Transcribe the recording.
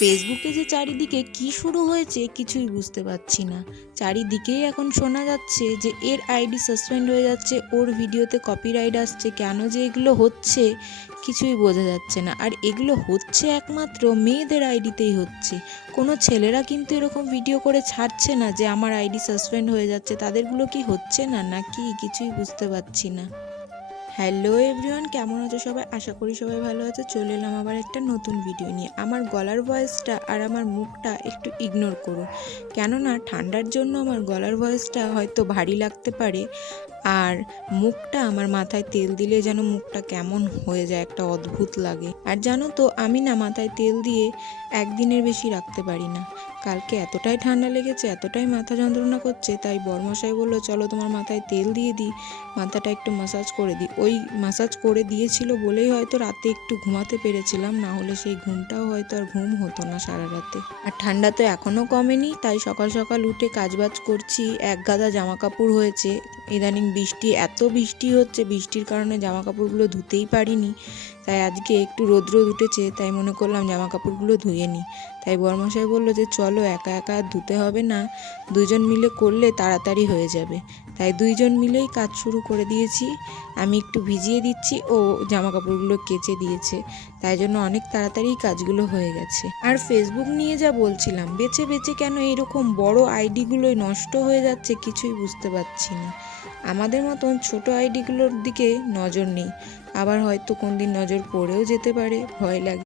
ফেসবুকে যে চারিদিকে কি শুরু হয়েছে কিছুই বুঝতে পারছি না। চারিদিকেই এখন শোনা যাচ্ছে যে এর আইডি সাসপেন্ড হয়ে যাচ্ছে, ওর ভিডিওতে কপিরাইট আসছে। কেন যে এগুলো হচ্ছে কিছুই বোঝা যাচ্ছে না। আর এগুলো হচ্ছে একমাত্র মেয়েদের আইডিতেই হচ্ছে। কোনো ছেলেরা কিন্তু এরকম ভিডিও করে ছাড়ছে না যে আমার আইডি সাসপেন্ড হয়ে যাচ্ছে। তাদেরগুলো কি হচ্ছে না নাকি কিছুই বুঝতে পারছি না। হ্যালো এভরিওয়ান, কেমন আছো সবাই? আশা করি সবাই ভালো আছে। চলে এলাম আবার একটা নতুন ভিডিও নিয়ে। আমার গলার ভয়েসটা আর আমার মুখটা একটু ইগনোর করো, কেননা ঠান্ডার জন্য আমার গলার ভয়েসটা হয়তো ভারী লাগতে পারে। আর মুখটা, আমার মাথায় তেল দিলে যেন মুখটা কেমন হয়ে যায়, একটা অদ্ভুত লাগে। আর জানো তো, আমি না মাথায় তেল দিয়ে একদিনের বেশি রাখতে পারি না। কালকে এতটাই ঠান্ডা লেগেছে, এতটাই মাথা যন্ত্রণা করছে, তাই বরমশাই বললো চলো তোমার মাথায় তেল দিয়ে দিই, মাথাটা একটু ম্যাসাজ করে দিই। ওই ম্যাসাজ করে দিয়েছিল বলেই হয়তো রাতে একটু ঘুমাতে পেরেছিলাম, না হলে সেই ঘুমটাও হয়তো আর ঘুম হতো না সারা রাতে। আর ঠান্ডা তো এখনও কমেনি, তাই সকাল সকাল উঠে কাজবাজ করছি। এক গাদা জামা কাপড় হয়েছে। ইদানিং এত বৃষ্টি হচ্ছে, বৃষ্টির কারণে জামা কাপড়গুলো ধুতেই পারিনি। তাই আজকে একটু রোদ উঠেছে, তাই মনে করলাম জামা কাপড়গুলো ধুয়ে নিই। তাই বরমশাই বললো যে চলো, একা একা ধুতে হবে না, দুজন মিলে করলে তাড়াতাড়ি হয়ে যাবে। তাই দুইজন মিলেই কাজ শুরু করে দিয়েছি। আমি একটু ভিজিয়ে দিচ্ছি, ও জামা কাপড়গুলো কেচে দিয়েছে, তাই জন্য অনেক তাড়াতাড়ি কাজগুলো হয়ে গেছে। আর ফেসবুক নিয়ে যা বলছিলাম, বেছে বেছে কেন এরকম বড় আইডিগুলোই নষ্ট হয়ে যাচ্ছে কিছুই বুঝতে পারছি না। আমাদের মতন ছোট আইডিগুলোর দিকে নজর নেই, আবার হয়তো কোনদিন নজর পড়েও যেতে পারে, ভয় লাগে।